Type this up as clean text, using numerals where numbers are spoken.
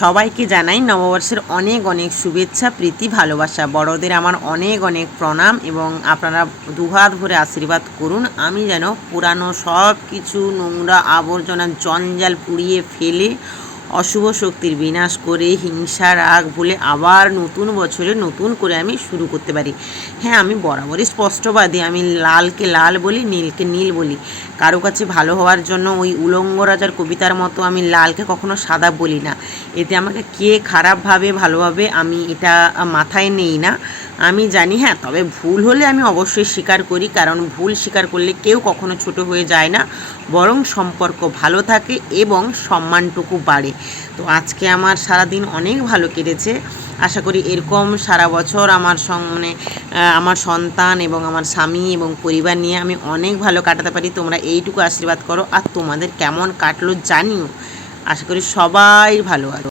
সবাইকে জানাই নববর্ষের অনেক অনেক শুভেচ্ছা, প্রীতি, ভালোবাসা। বড়দের আমার অনেক অনেক প্রণাম এবং আপনারা দুহাত ভরে আশীর্বাদ করুন। আমি যেন পুরানো সব কিছু নোংরা আবর্জনা জঞ্জাল পুড়িয়ে ফেলে অশুভ শক্তির বিনাশ করে হিংসা রাগ ভুলে আবার নতুন বছরে নতুন করে আমি শুরু করতে পারি। হ্যাঁ, আমি বরাবরই স্পষ্টবাদী। আমি লালকে লাল বলি, নীলকে নীল বলি। কারো কাছে ভালো হওয়ার জন্য ওই উলঙ্গ রাজার কবিতার মতো আমি লালকে কখনো সাদা বলি না। এতে আমাকে কে খারাপভাবে ভালোভাবে আমি এটা মাথায় নেই না। আমি জানি, হ্যাঁ, তবে ভুল হলে আমি অবশ্যই স্বীকার করি, কারণ ভুল স্বীকার করলে কেউ কখনো ছোট হয়ে যায় না, বরং সম্পর্ক ভালো থাকে এবং সম্মানটুকু বাড়ে। তো আজকে আমার সারাদিন অনেক ভালো কেটেছে। আশা করি এরকম সারা বছর আমার মানে আমার সন্তান এবং আমার স্বামী এবং পরিবার নিয়ে আমি অনেক ভালো কাটাতে পারি। তোমরা এইটুকু আশীর্বাদ করো, আর তোমাদের কেমন কাটলো জানিও। আশা করি সবাই ভালো আছে।